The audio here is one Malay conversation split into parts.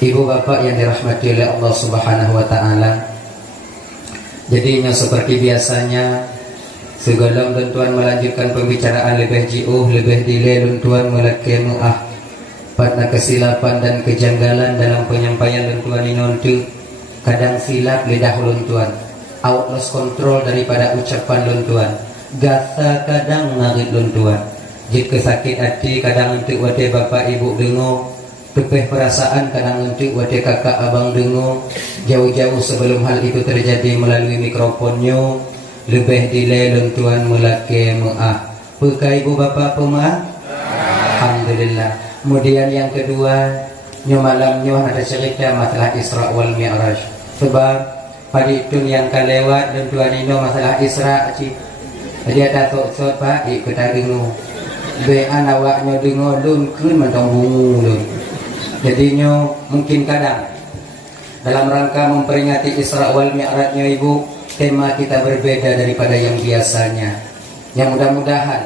Ibu bapak yang dirahmati oleh Allah Subhanahu wa ta'ala, jadinya seperti biasanya segala tuan melanjutkan pembicaraan lebih jauh, lebih delay tuan melaki mu'ah pada kesilapan dan kejanggalan dalam penyampaian tuan ini. Kadang silap lidah tuan, out lost control daripada ucapan tuan, gasa kadang ngarit tuan. Jika sakit hati kadang untuk wate bapak ibu dengar, tepeh perasaan kadang untuk wate kakak abang dengar. Jauh-jauh sebelum hal itu terjadi melalui mikrofonnya, lebih delay tuan melaki mu'ah. Pekai ibu bapak pemah? Alhamdulillah. Kemudian yang kedua, malamnya ada cerita masalah Isra wal Mi'raj. Sebab pada itu yang akan lewat dan tuan ini masalah Isra cik. Jadi ada sok-sok pak ikut dengar. Bean awaknya dengar lun kun mentang bungu lun. Jadinya mungkin kadang dalam rangka memperingati Isra wal Mi'rajnya ibu, tema kita berbeda daripada yang biasanya. Yang mudah-mudahan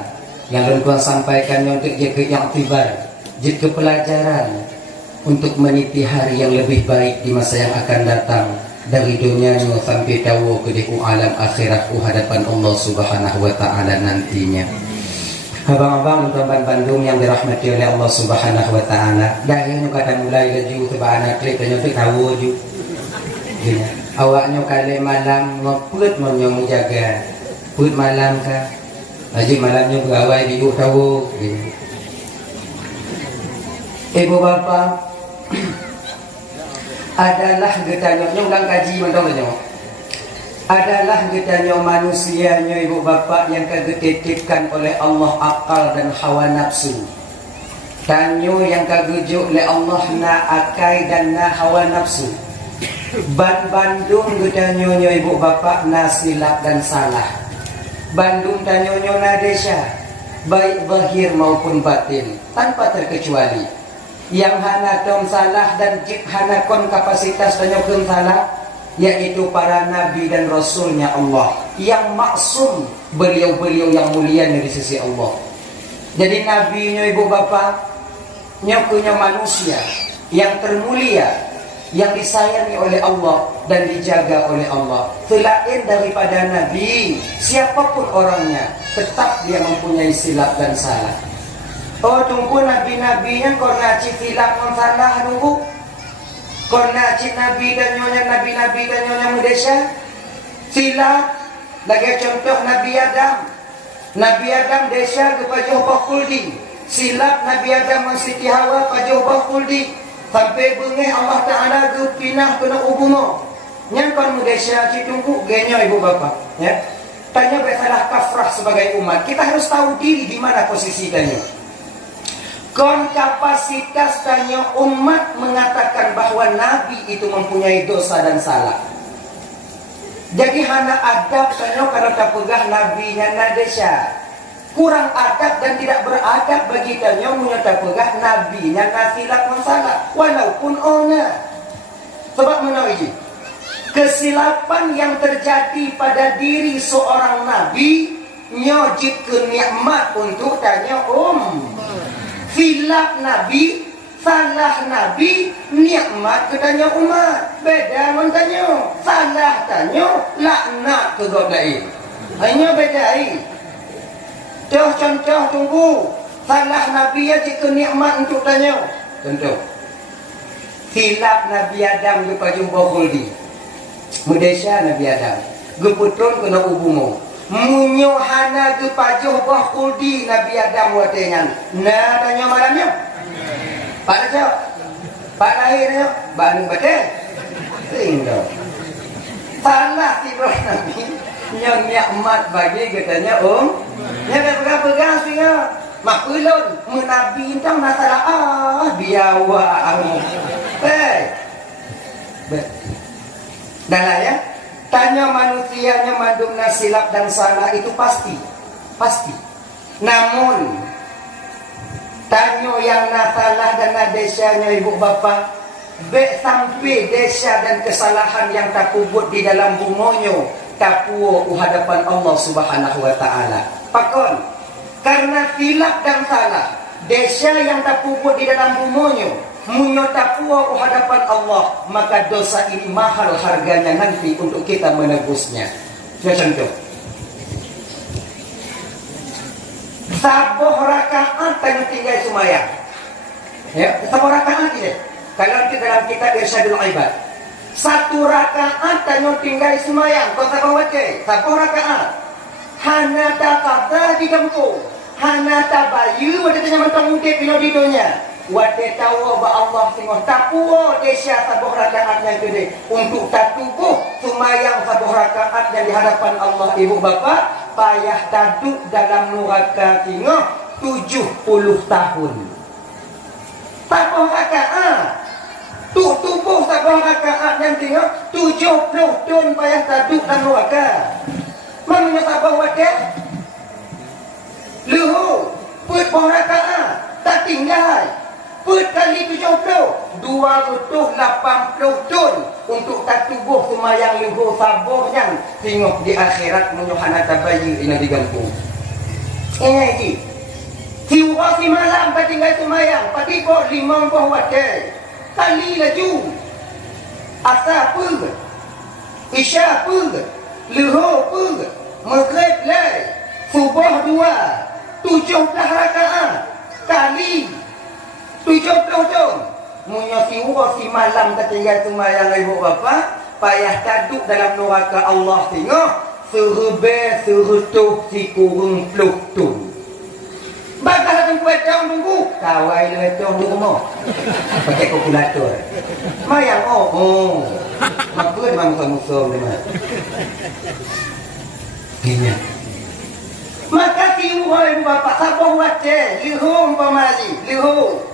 yang tuan sampaikannya untuk yang tibar, jadi pelajaran untuk meniti hari yang lebih baik di masa yang akan datang, dari dunia sampai tahu ke di alam akhirat hadapan Allah Subhanahu wa ta'ala nantinya. Abang-abang tuan Bandung yang dirahmati oleh Allah Subhanahu wa ta'ala, dahilnya kata mulai laju sebab anak klik dan untuk tahu ju. Awaknya kali malam ngeput menjaga put malam ka. Lagi malamnya berawai di tahu. Ibu bapa adalah getanya ulang kaji mentongnya. Adalah getanya manusianya ibu bapa yang kagetitipkan oleh Allah akal dan hawa nafsu. Tanyo yang kagujuk oleh Allah na akai dan na hawa nafsu. Bandung getanya ibu bapa na silap dan salah. Bandung tanyo na desya, baik zahir maupun batin tanpa terkecuali. Yang hana tom salah dan jik hana kon kapasitas tanyo tom salah, yaitu para nabi dan rasulnya Allah yang maksum, beliau-beliau yang mulia di sisi Allah. Jadi nabinya ibu bapa nyokunya manusia yang termulia, yang disayangi oleh Allah dan dijaga oleh Allah. Selain daripada nabi, siapapun orangnya tetap dia mempunyai silap dan salah. Oh tunggu nabi-nabinya kau ngaci silap dan salah nunggu. Kau najib nabi dan nabi-nabi dan nyonya mudesya silap. Lagi contoh Nabi Adam. Nabi Adam desya kepada bakuldi. Silap Nabi Adam dan Siti Hawa kepada bakuldi. Sampai bengih Allah Ta'ala tu pinah kena ubumo. Yang kau mudesya tunggu genyo ibu bapa. Ya. Tanya bersalah kafrah sebagai umat. Kita harus tahu diri di mana posisi tanya. Kon kapasitas tanya umat mengatakan bahwa Nabi itu mempunyai dosa dan salah. Jadi hana adab tanya kalau tak pegah Nabinya Nadesya. Kurang adab dan tidak beradab bagi tanya menyata pegah Nabinya nasilap masalah. Walaupun ona. Sebab menawi kesilapan yang terjadi pada diri seorang Nabi nyojib ke nikmat untuk tanya silap Nabi, salah Nabi, nikmat ketanya umat. Beda mentanya. Salah tanya, laknat ke godai. Hanya bedai. Contoh tunggu. Salah Nabi ya jika nikmat untuk tanya. Contoh. Silap Nabi Adam kepada Bakhuldi. Mudesya Nabi Adam. Geputron kena ubumu. Munyohana ke pajuh Bakhuldi Nabi Adam watengan. Nah tanya malamnya. Pak Raja, Pak lahirnya, Bani Badan. Sehingga salah tiba Nabi yang nikmat bagi katanya yang pegang-pegang sehingga makulun menabi tentang masalah biawa amu. Dan ya tanya manusianya mandungna silap dan salah itu pasti. Namun tanyo yang nasalah dan nadesyanya ibu bapa sampai desya dan kesalahan yang tak kubut di dalam bumonyo tapuo hadapan Allah Subhanahu wa ta'ala. Pakon karena silap dan salah desya yang tak kubut di dalam bumonyo Munyota puas ke hadapan Allah, maka dosa ini mahal harganya nanti untuk kita menebusnya. Macam tu. Sabuh rakaat tanya tinggal semayang. Ya, sabuh rakaat ini. Kalau kita dalam kitab Irsyadul Ibad, satu rakaat tanya tinggal semayang. Kau sabuh baca, sabuh rakaat. Hana tak kata di kampung, hana tak bayu, wadah tanya mentang mungkin bila di dunia. Wadah tahu bahawa Allah tengok tapuo desya sabuh rakaat yang gede untuk tak tubuh semayang sabuh rakaat yang di hadapan Allah ibu bapa payah taduk dalam neraka tengok 70 tahun. Sabuh rakaat tu tubuh sabuh rakaat yang tengok 70 tahun payah taduk dalam neraka. Mana sabuh wadah luhu put sabuh rakaat tak tinggal. Per kali 70 280 ton untuk tak tubuh semayang luhur sabuh yang tengok di akhirat menyuhana tabayi ina digantung. Ini lagi. Siwa si malam tak tinggal semayang, pati kok 50 wadah. Kali laju. Asa per. Isya per. Luhur per. Maghrib lai. Subuh 2. 17 rakaat. Kali 70 tahun. Munya siwa si malam tak tinggal semayang ibu bapa, payah taduk dalam neraka Allah tengok serbe serutuh si kurung puluh tu. Bakal tunggu tahun tunggu. Kawai le tahun di rumah. Pakai kalkulator. Mayang oh. Apa memang musuh-musuh ni mah. Ini. Maka siwa ibu bapa sabuh wace, lihum pamali, lihum.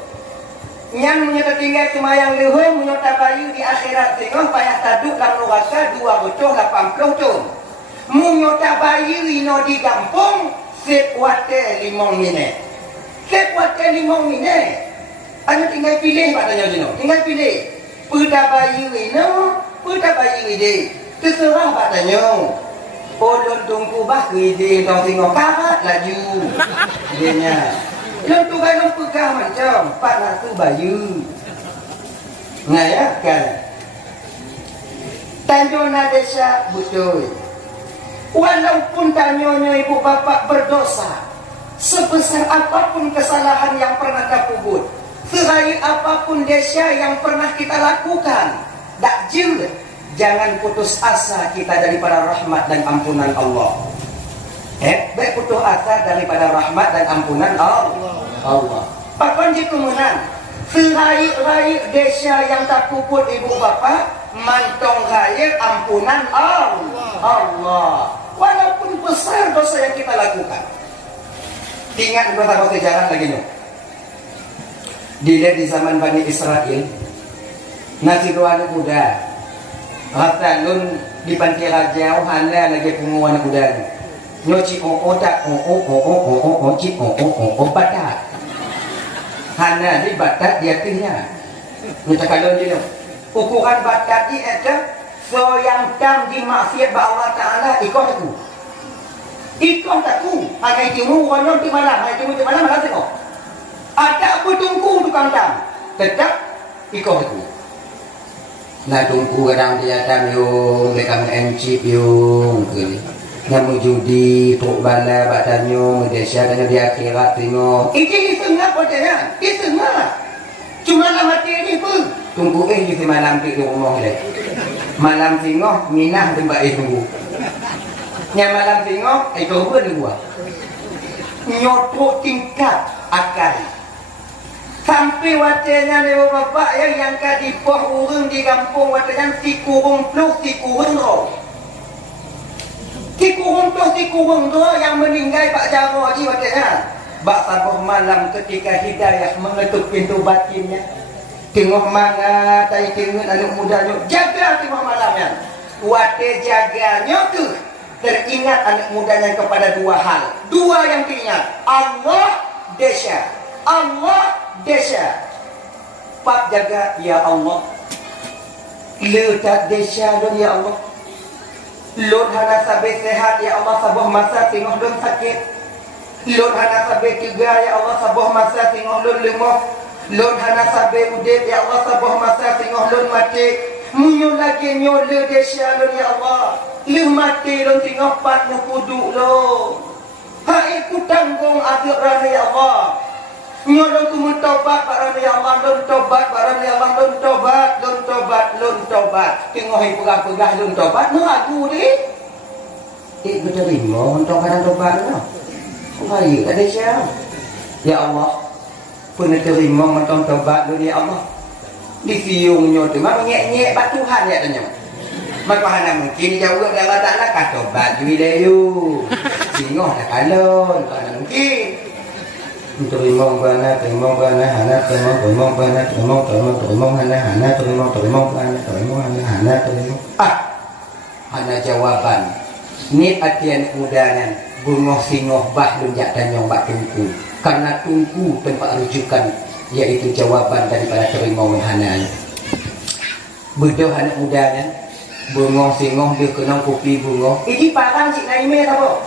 Yang menyata tinggal semayang luhur, menyata bayu di akhirat tengok payah taduk dalam neraka 280 tahun. Menyata bayu ino di kampung sekwate 5 minit. Sekwate 5 minit. Anda tinggal pilih katanya jino. Tinggal pilih. Pada bayu ino, pada bayu ide. Terserah katanya. Polon tunggu bah ide tong tengok karat laju. Idenya. Yang tu kalau pegang macam 400 bayu. Ngayakan. Tanjona desa betul. Walaupun tanyonya ibu bapa berdosa, sebesar apapun kesalahan yang pernah kita buat, sebaik apapun desa yang pernah kita lakukan, tak jil, jangan putus asa kita daripada rahmat dan ampunan Allah. Baik putus asa daripada rahmat dan ampunan Allah. Pakon jitu menang. Serai-rai desa yang tak puput ibu bapa, mantong raya ampunan Allah. Walaupun besar dosa yang kita lakukan. Ingat beberapa sejarah lagi nih. Dilihat di zaman Bani Israel, nasi dua anak muda. Rata lun di pantai raja, hana lagi penguan anak muda. Nyoci tak cik batat. Hana di batat dia tinggal. Kita kalau dia ukuran batat ni ada so yang tam di maksiat ba Allah Taala ikut aku. Ikut aku. Hanya timu wanyon di malam, hanya timu di malam malam tengok. Ada apa tunggu tukang tam. Tetap ikut aku. Nah tunggu kadang dia tam yung mereka mencip yung gini. Yang judi, truk bala, batanyo, Malaysia, tanya di akhirat tengok. Ini setengah padanya, ini setengah. Cuma nak mati ni pun. Tunggu di malam di rumah ni. Malam tengok, minah tempat tunggu. Yang malam tengok, itu apa ni buat? Nyotok tingkat akal. Sampai watanya ni bapak yang kadipoh urung di kampung watanya si kurung plus, si kurung roh. Si kurung tu yang meninggal Pak Jarwo ni katanya. Bak sabuh malam ketika hidayah mengetuk pintu batinnya. Tengok mana tai tengok anak mudanya. Jaga tengok malamnya. Wate jaganya tu teringat anak mudanya kepada dua hal. Dua yang teringat. Allah desa. Allah desa. Pak jaga ya Allah. Letak desa dong ya Allah. Lord hana sabe sehat ya Allah sabuh masa tengok lun sakit. Lord hana sabe tiga ya Allah sabuh masa tengok lun lemah. Lon hana sabe udip ya Allah sabah masa tengah lon mati. Munyo lagi nyole desya lon ya Allah. Lu mati lon tengah pat nu kudu lon. Hai ku tanggung akhiran ya Allah. Nyolong ku mentobat barang ya Allah, lon tobat barang ya Allah, lon tobat, lon tobat, lon tobat. Tengok hai pegah-pegah lon tobat, nu ragu ni. Tik berterima untuk barang tobat lah. Baik ada siapa? Ya Allah, pun terima untuk tobat lon ya Allah. Di siungnya tu, mak nyek-nyek bat Tuhan ya tanya. Mak mana mungkin jauh dari Allah Taala kah tobat juileyu. Singoh dah kalon, mana mungkin. Terima bana hana terima bana terima hana hana jawaban ni atian mudanan bungoh singoh bah lunjak tanyong bak tungku karena tungku tempat rujukan yaitu jawaban daripada terima hana bedoh anak mudanan bungoh singoh dia kena kopi bungoh ini parang cik naime apa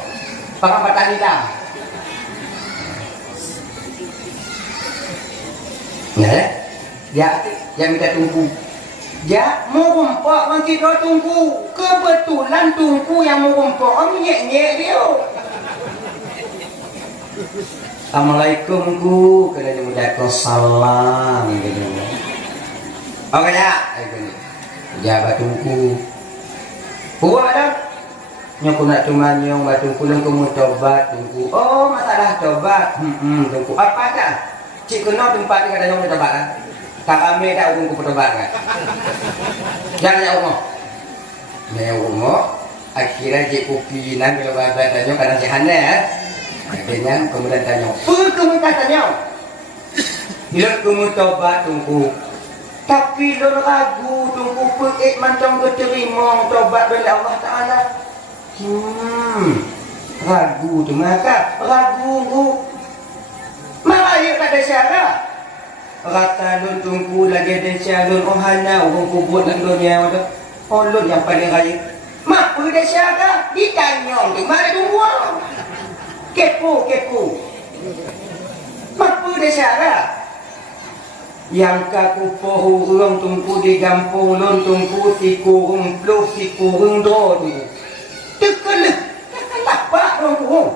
parang patani dah. Ya, minta tungku. Ya, mau rumpok nanti kau tunggu. Kebetulan tungku yang mau rumpok, nyek-nyek dia. Assalamualaikum ku, kena mudah salam. Oke ya, jaga tungku. Buat dah. Nyok nak cuma nyong batungku dan kamu tobat tungku. Oh, masalah tobat. Tungku apa dah? Cik kena tempat ni kata nyong tobat kan? Tak kami dah umum ku tobat kan? Jangan ya umum. Ya umum. Akhirnya cik kopi nan kalau babat tanya kadang si Hana ya. Akhirnya kemudian tanya. Kamu kata nyong. Bila kamu tobat tungku. Tapi lo ragu tungku pekik macam berterima tobat dari Allah Taala. Ragu tu maka ragu. Malayuk tak ada syara. Rata lun tungku lagi ada syarun ohana orang kubur dalam dunia tu. Oh lun yang paling raya. Mak pun ada syara. Ditanya tu mana tunggu. Kepo. Mak pun ada syara. Yang kaku pohu orang tungku di gampung lun tungku si kurung pluh si kurung do tu. Tekeleh. Takkan lapak orang kurung.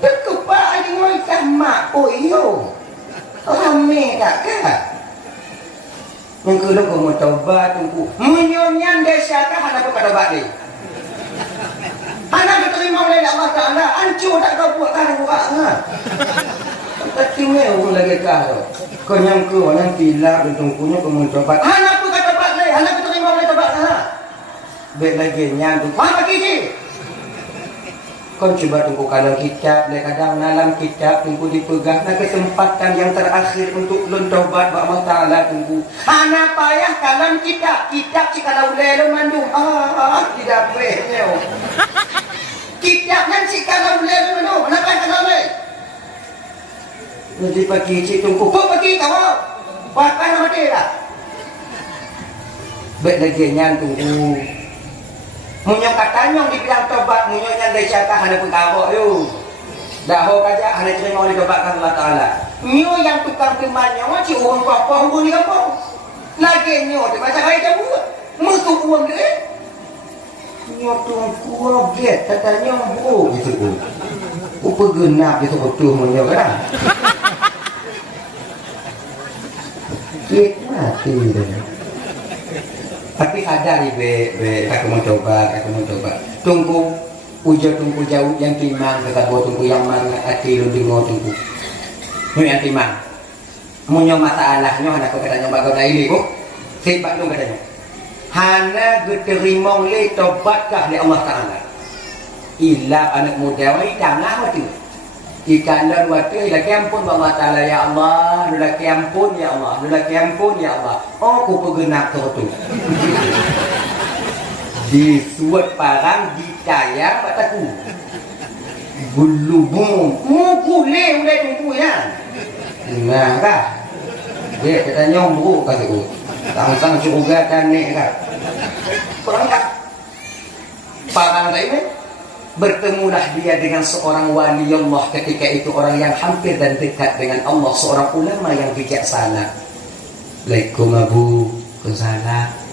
Terkepak aja ngoi sama. Oh iyo. Rame tak kah? Yang kedua kamu tobat tunggu. Menyonyan desa kah anak kau tobat ni? Anak diterima oleh Allah Taala. Hancur tak kau buat kan buat ha? Tak tinggal lagi kah tu? Kau yang kau yang tilap tunggunya kamu tobat. Anak kau tobat ni. Anak diterima oleh tobat ha? Baik lagi nyang tu. Apa lagi sih? Kau coba tunggu kalau kitab, kadang dalam kitab tunggu dipegang. Nah kesempatan yang terakhir untuk lun tobat Allah Taala tunggu. Anak payah kalam kitab kalau lelo mandung. Tidak boleh. Kitab nan si kalau lelo mandung. Kenapa kalau le? Nanti pagi cik tunggu. Kau pagi kau. Pakai nama dia lah. Baik lagi nyan tunggu. Munyong katanya dibilang tobat, munyongnya dari syakah ada pengkabok yuk. Dah ho kaja ada terima oleh tobatkan Allah Taala. Nyo yang tukang temannya macam orang apa hubung ni apa? Lagi nyo tu macam ai dah buat. Musuh uang dia. Nyo tungku objek katanya bu gitu. Upa genap gitu betul munyo kan. Kek mati dah. Tapi sadar be kakak mau coba. Tunggu jauh yang timang kata gua tunggu yang mana hati lu dengar tunggu. Ni yang timang. Munyo masalahnya anak kau katanya bagai dah ini kok. Sebab tu katanya. Hana diterima oleh tobatkah di Allah Taala. Illa anak muda wai tangah tu. Ikan dan waktu laki ampun Allah Taala ya Allah, laki ampun ya Allah, laki ampun ya Allah. Oh, ku pegenak tu. Disuat parang ditayar bataku. Gulubung, mukule mulai tunggu ya. Nah, kah? Dia katanya bro kataku. Tang-tang surga dan ni kah? Kurang tak? Parang tak ini? Bertemulah dia dengan seorang wali Allah ketika itu orang yang hampir dan dekat dengan Allah, seorang ulama yang bijaksana. Assalamualaikum Abu, Kusala.